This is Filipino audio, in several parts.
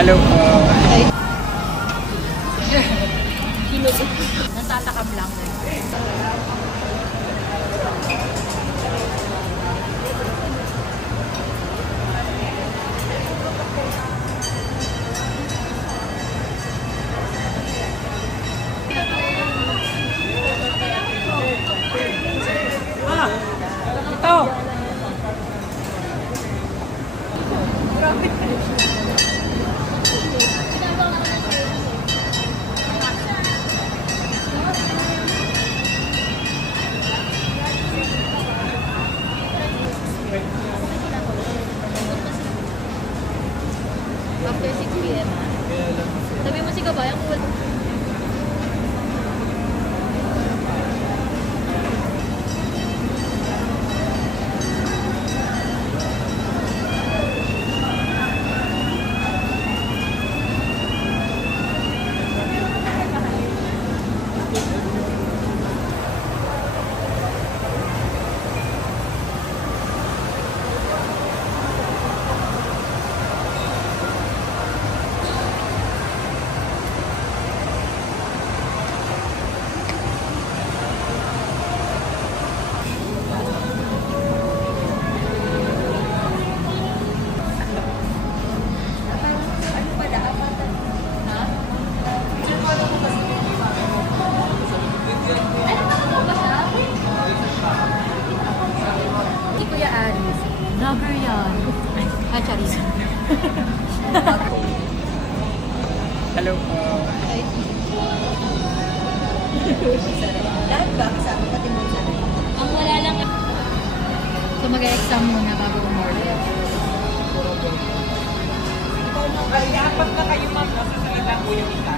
Hello po. Natatakam lang. Ito. After 6 p.m. Sabi mo si Kabayan kung vlogger yan. Ah, charis. Hello po. Lahat ba? Kasama pati mo sa akin. Ang wala lang. So mag-exam muna bago umorder. Dapat na kayo ma'am. Sasalita po yung isa.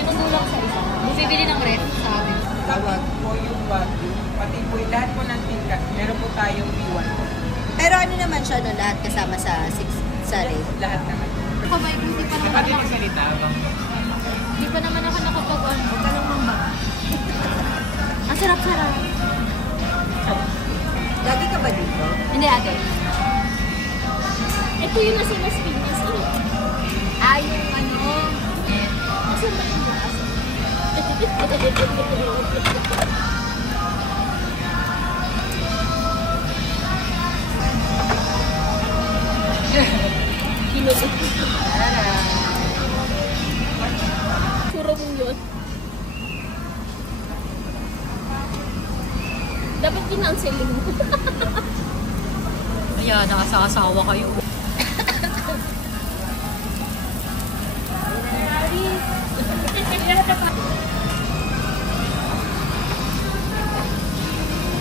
Sinungulang sa isa. Bumibili ng ref sa amin. Tawag po yung Wagyu. Pati po lahat po ng tingkat. Meron po tayong B1 po. Pero ano naman siya, no, lahat kasama sa 6 rate? Lahat naman. Kamay ko, hindi pa naman Pati ako. magsalita ba? Hindi pa naman ako nakapag-on. Huwag ka lang mamba. Ang sarap-sarap. Lagi ka ba dito? Hindi ate. Ito yung nasa Las Piñas. Ah, yung ano. Nasaan ba yung gas? Kinusip. Suro mong yun. Dapat kinanseling mo. Ayan, nakasa-asawa kayo.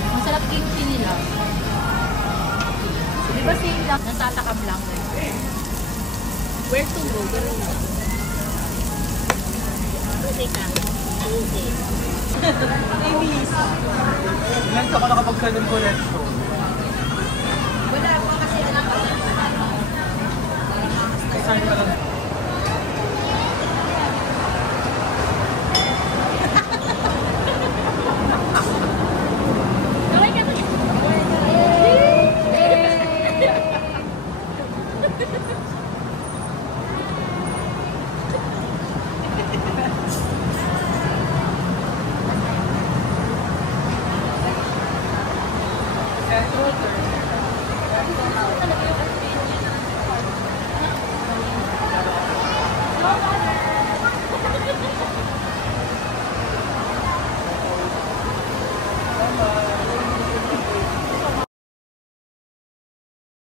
Masarap kimchi nila. Di ba same lang? Natatakam lang. Where to go? Ganun lang. Kasi ka. Kasi. Ilan ka nakapagsalong po na ito? Wala po kasi alam ko. Saan ka lang?